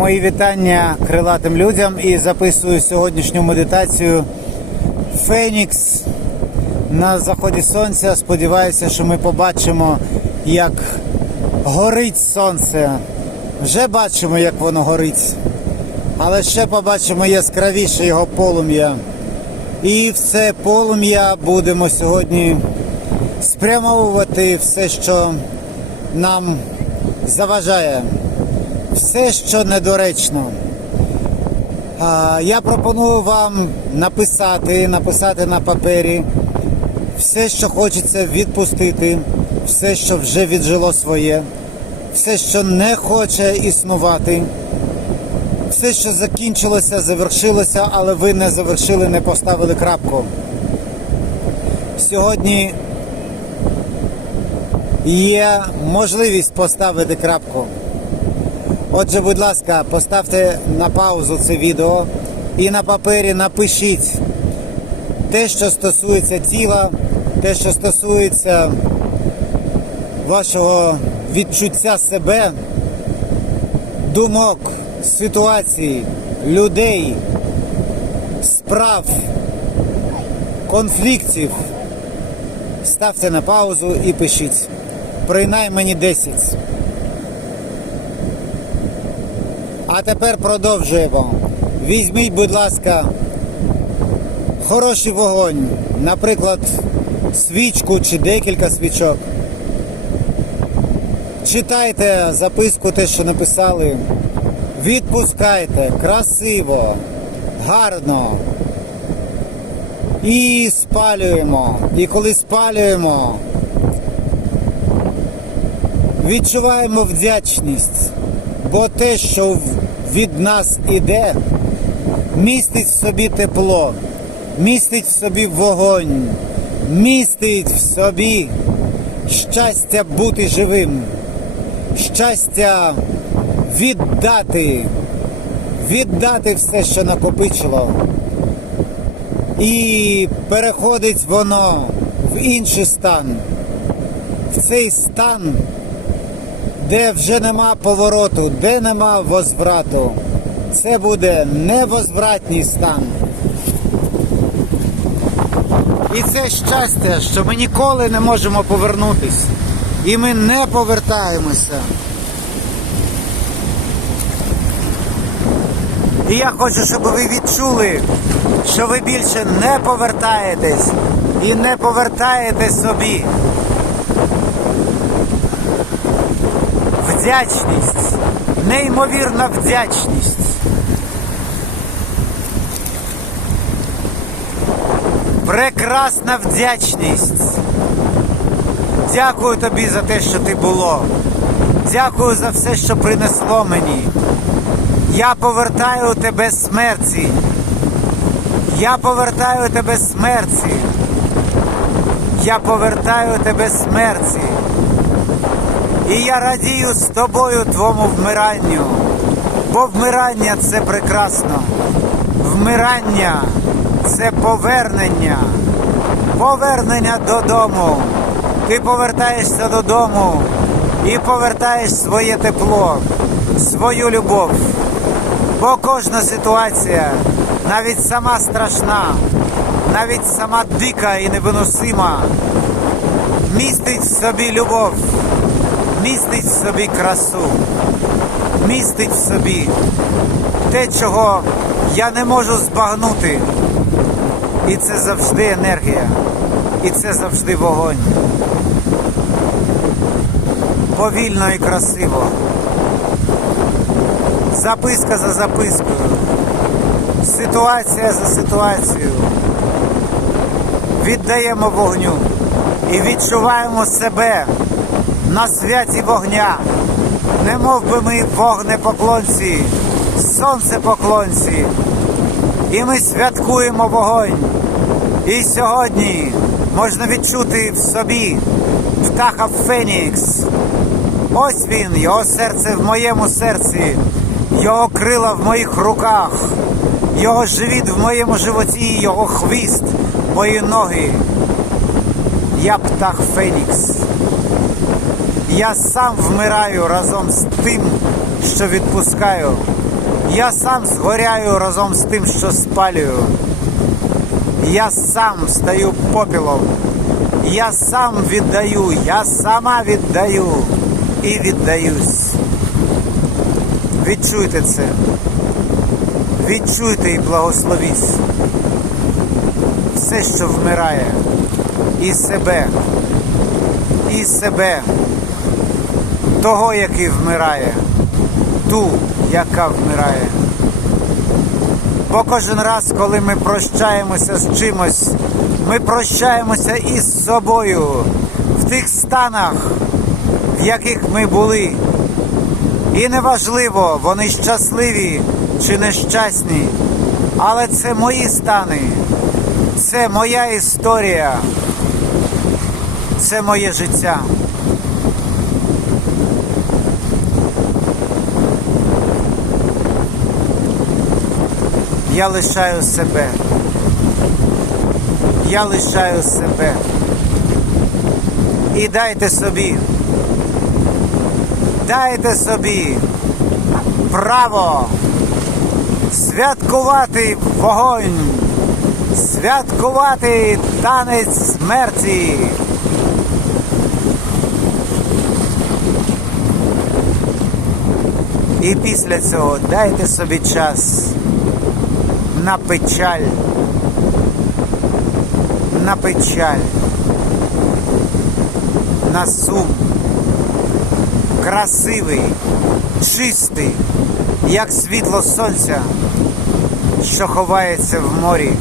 Мої вітання крилатим людям і записую сьогоднішню медитацію Фенікс на заході сонця. Сподіваюся, що ми побачимо, як горить сонце. Вже бачимо, як воно горить, але ще побачимо яскравіше його полум'я. І в це полум'я будемо сьогодні спрямовувати все, що нам заважає, все, що недоречно. Я пропоную вам написати, написати на папері все, що хочеться відпустити, все, що вже віджило своє, все, що не хоче існувати, все, що закінчилося, завершилося, але ви не завершили, не поставили крапку. Сьогодні є можливість поставити крапку. Отже, будь ласка, поставте на паузу це відео і на папері напишіть те, що стосується тіла, те, що стосується вашого відчуття себе, думок, ситуацій, людей, справ, конфліктів. Ставте на паузу і пишіть. Принаймні 10. А тепер продовжуємо. Візьміть, будь ласка, хороший вогонь, наприклад, свічку чи декілька свічок. Читайте записку, те, що написали. Відпускайте красиво, гарно. І спалюємо. І коли спалюємо, відчуваємо вдячність, бо те, що від нас іде, містить в собі тепло, містить в собі вогонь, містить в собі щастя бути живим, щастя віддати, віддати все, що накопичило. І переходить воно в інший стан, в цей стан, де вже нема повороту, де нема возврату. Це буде невозвратний стан. І це щастя, що ми ніколи не можемо повернутись. І ми не повертаємося. І я хочу, щоб ви відчули, що ви більше не повертаєтесь і не повертаєте собі. Вдячність, неймовірна вдячність. Прекрасна вдячність. Дякую тобі за те, що ти було. Дякую за все, що принесло мені. Я повертаю тебе смерті. Я повертаю тебе смерті. Я повертаю тебе смерті. І я радію з тобою твому вмиранню. Бо вмирання це прекрасно. Вмирання це повернення. Повернення додому. Ти повертаєшся додому і повертаєш своє тепло, свою любов. Бо кожна ситуація, навіть сама страшна, навіть сама дика і невиносима, містить в собі любов, містить в собі красу, містить в собі те, чого я не можу збагнути. І це завжди енергія, і це завжди вогонь. Повільно і красиво. Записка за запискою. Ситуація за ситуацією. Віддаємо вогню і відчуваємо себе на святі вогня. Не мов би ми вогнепоклонці, сонцепоклонці. І ми святкуємо вогонь. І сьогодні можна відчути в собі птаха Фенікс. Ось він, його серце в моєму серці, його крила в моїх руках, його живіт в моєму животі, його хвіст, мої ноги. Я птах Фенікс. Я сам вмираю разом з тим, що відпускаю. Я сам згоряю разом з тим, що спалюю. Я сам стаю попілом. Я сам віддаю, я сама віддаю і віддаюсь. Відчуйте це. Відчуйте і благословісь. Все, що вмирає, і себе, і себе, того, який вмирає, ту, яка вмирає. Бо кожен раз, коли ми прощаємося з чимось, ми прощаємося із собою в тих станах, в яких ми були. І неважливо, вони щасливі чи нещасні, але це мої стани, це моя історія, це моє життя. Я лишаю себе. Я лишаю себе. І дайте собі. Дайте собі право святкувати вогонь, святкувати танець смерті. І після цього дайте собі час на печаль, на печаль, на сум, красивий, чистий, як світло сонця, що ховається в морі.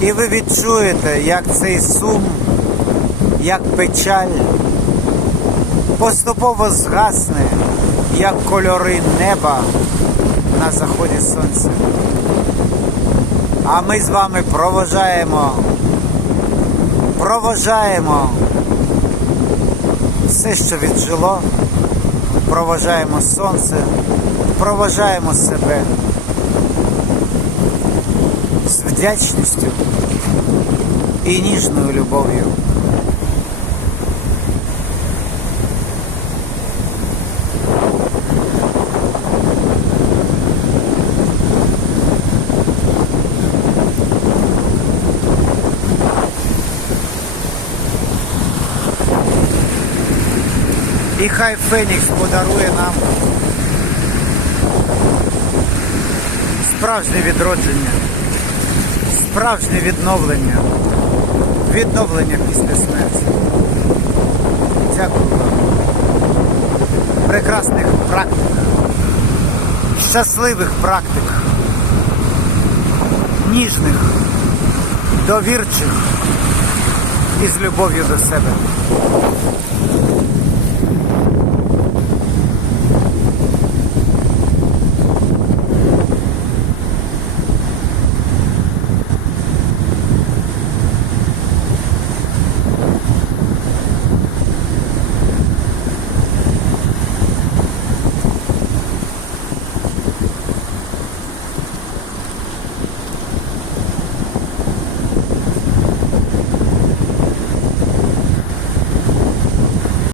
І ви відчуєте, як цей сум, як печаль поступово згасне, як кольори неба на заході сонця. А ми з вами проважаємо, проважаємо все, що віджило, проважаємо сонце, проважаємо себе з вдячністю і ніжною любов'ю. І хай Фенікс подарує нам справжнє відродження, справжнє відновлення, відновлення після смерті. Дякую вам. Прекрасних практик, щасливих практик, ніжних, довірчих і з любов'ю до себе.